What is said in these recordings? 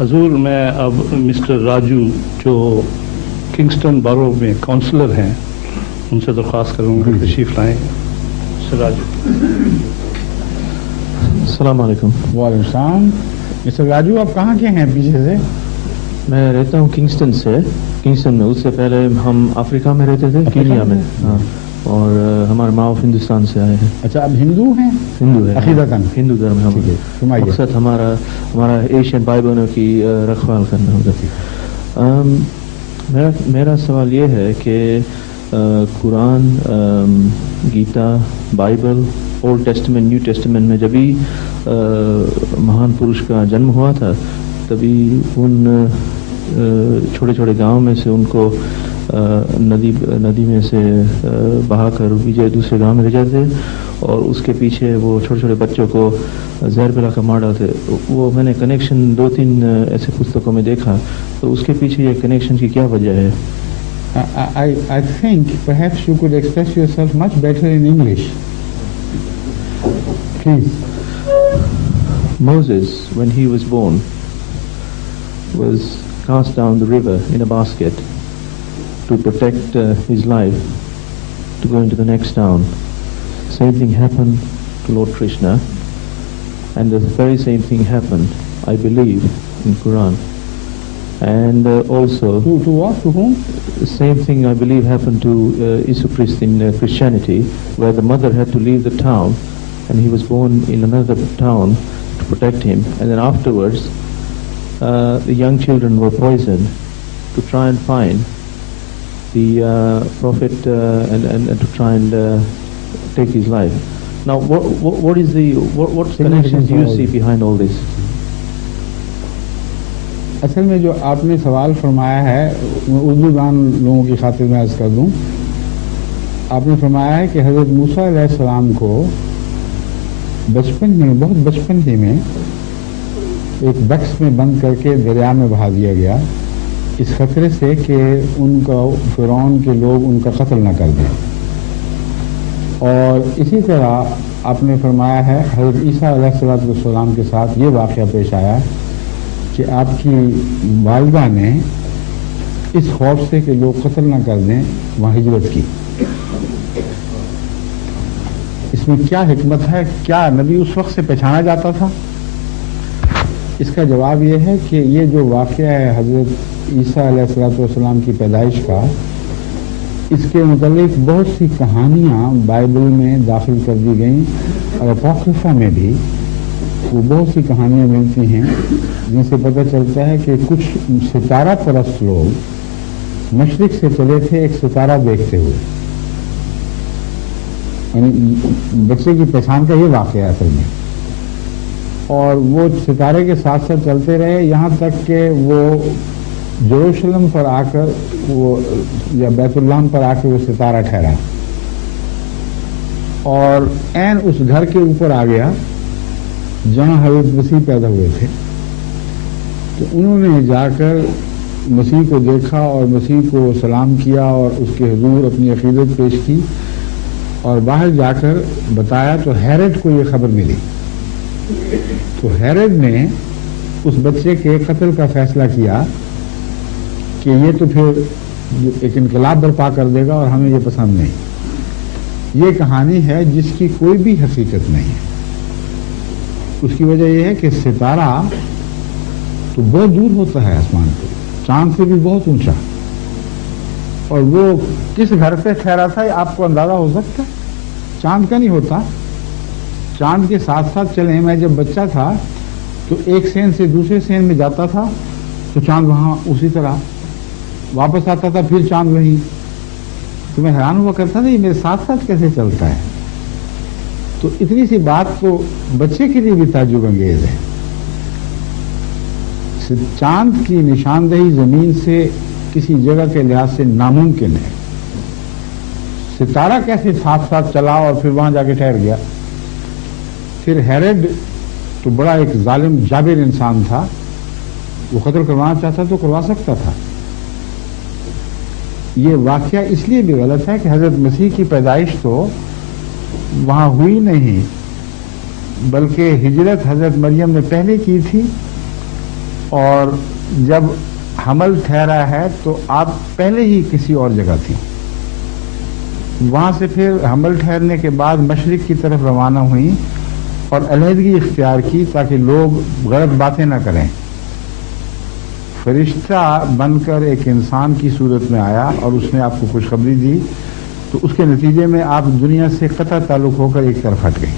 حضور میں اب مسٹر راجو جو کنگسٹن بارو میں کونسلر ہیں ان سے درخواست کروں گا تشریف لائیں. مسٹر راجو. السلام علیکم. وعلیکم السلام. مسٹر راجو آپ کہاں کے ہیں پیچھے سے؟ میں رہتا ہوں کنگسٹن سے. کنگسٹن میں اس سے پہلے ہم افریقہ میں رہتے تھے, کینیا میں. ہاں, اور ہمارے ماں ہندوستان سے آئے ہیں. اچھا, اب ہندو ہیں؟ ہندو ہے عقیدتاً ہندو دھرم ہے. مقصد ہمارا ایشین بھائی بہنوں کی رکھوال کرنا ہوگا. میرا سوال یہ ہے کہ قرآن, Gita, Bible, old testament, new testament میں جبھی مہان پروش کا جنم ہوا تھا تبھی ان چھوٹے چھوٹے گاؤں میں سے ان کو ندی میں سے بہا کر دوسرے گاؤں میں لے جاتے اور اس کے پیچھے وہ چھوٹے چھوٹے بچوں کو زہر پلا کر مار ڈالتے. وہ میں نے کنیکشن 2-3 ایسے پستکوں میں دیکھا, تو اس کے پیچھے یہ کنیکشن کی کیا وجہ ہے؟ I think perhaps you could express yourself much better in English. Please. Moses, when he was born, was cast down the river in a basket to protect his life, to go into the next town. Same thing happened to Lord Krishna, and the very same thing happened, I believe, in Quran. And also to what? To whom? The same thing I believe happened to Isu Christ in Christianity, where the mother had to leave the town and he was born in another town to protect him, and then afterwards the young children were poisoned to try and find the prophet and to try and take his life. Now what connections do you see behind all this? اصل میں جو آپ نے سوال فرمایا ہے, اردو دان لوگوں کی خاطر میں عرض کر دوں. آپ نے فرمایا ہے کہ حضرت موسیٰ علیہ السلام کو بچپن میں, بہت بچپن ہی میں ایک بکس میں بند کر کے دریا میں بہا دیا گیا, اس خطرے سے کہ ان کا فرعون کے لوگ ان کا قتل نہ کر دیں. اور اسی طرح آپ نے فرمایا ہے حضرت عیسیٰ علیہ السلام کے ساتھ یہ واقعہ پیش آیا کہ آپ کی والدہ نے اس خوف سے کہ لوگ قتل نہ کر دیں وہاں ہجرت کی. اس میں کیا حکمت ہے؟ کیا نبی اس وقت سے پہچانا جاتا تھا؟ اس کا جواب یہ ہے کہ یہ جو واقعہ ہے حضرت عیسیٰ علیہ السلام کی پیدائش کا, اس کے متعلق بہت سی کہانیاں بائبل میں داخل کر دی گئیں, اور اپوکریفا میں بھی وہ بہت سی کہانیاں ملتی ہیں جن سے پتہ چلتا ہے کہ کچھ ستارہ پرست لوگ مشرق سے چلے تھے ایک ستارہ دیکھتے ہوئے. یعنی بچے کی پہچان کا یہ واقعہ ہے اصل میں. اور وہ ستارے کے ساتھ ساتھ چلتے رہے یہاں تک کہ وہ یروشلم پر آ کر وہ یا بیت اللہ پر آ کے وہ ستارہ ٹھہرا, اور عین اس گھر کے اوپر آ گیا جہاں حضرت مسیح پیدا ہوئے تھے. تو انہوں نے جا کر مسیح کو دیکھا اور مسیح کو سلام کیا اور اس کے حضور اپنی عقیدت پیش کی, اور باہر جا کر بتایا تو ہیرڈ کو یہ خبر ملی. تو ہیرڈ نے اس بچے کے قتل کا فیصلہ کیا کہ یہ تو پھر ایک انقلاب برپا کر دے گا اور ہمیں یہ پسند نہیں. یہ کہانی ہے جس کی کوئی بھی حقیقت نہیں ہے. اس کی وجہ یہ ہے کہ ستارہ تو بہت دور ہوتا ہے آسمان پہ, چاند سے بھی بہت اونچا, اور وہ کس گھر پہ ٹھہرا تھا آپ کو اندازہ ہو سکتا ہے؟ چاند کا نہیں ہوتا. چاند کے ساتھ ساتھ چلیں, میں جب بچہ تھا تو ایک سین سے دوسرے سین میں جاتا تھا تو چاند وہاں اسی طرح واپس آتا تھا, پھر چاند وہیں. تو میں حیران ہوا کرتا تھا یہ میرے ساتھ ساتھ کیسے چلتا ہے. تو اتنی سی بات تو بچے کے لیے بھی تعجب انگیز ہے. چاند کی نشاندہی زمین سے کسی جگہ کے لحاظ سے ناممکن ہے. ستارہ کیسے ساتھ ساتھ چلا اور پھر وہاں جا کے ٹھہر گیا؟ پھر ہیرڈ تو بڑا ایک ظالم جابر انسان تھا, وہ قتل کروانا چاہتا تو کروا سکتا تھا. یہ واقعہ اس لیے بھی غلط ہے کہ حضرت مسیح کی پیدائش تو وہاں ہوئی نہیں, بلکہ ہجرت حضرت مریم نے پہلے کی تھی, اور جب حمل ٹھہرا ہے تو آپ پہلے ہی کسی اور جگہ تھی. وہاں سے پھر حمل ٹھہرنے کے بعد مشرق کی طرف روانہ ہوئیں اور علیحدگی اختیار کی تاکہ لوگ غلط باتیں نہ کریں. فرشتہ بن کر ایک انسان کی صورت میں آیا اور اس نے آپ کو خوشخبری دی، تو اس کے نتیجے میں آپ دنیا سے قطع تعلق ہو کر ایک طرف ہٹ گئے.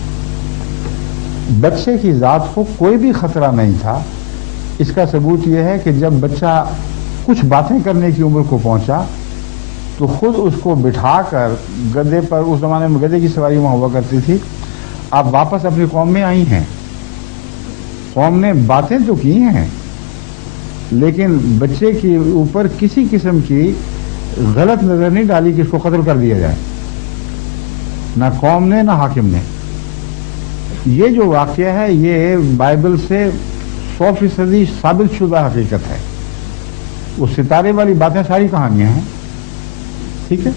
بچے کی ذات کو کوئی بھی خطرہ نہیں تھا. اس کا ثبوت یہ ہے کہ جب بچہ کچھ باتیں کرنے کی عمر کو پہنچا تو خود اس کو بٹھا کر گدھے پر، اس زمانے میں گدھے کی سواری وہاں ہوا کرتی تھی، آپ واپس اپنی قوم میں آئی ہیں. قوم نے باتیں تو کی ہیں لیکن بچے کے اوپر کسی قسم کی غلط نظر نہیں ڈالی کہ اس کو قتل کر دیا جائے، نہ قوم نے نہ حاکم نے. یہ جو واقعہ ہے یہ بائبل سے 100% ثابت شدہ حقیقت ہے. وہ ستارے والی باتیں ساری کہانیاں ہیں. ٹھیک ہے.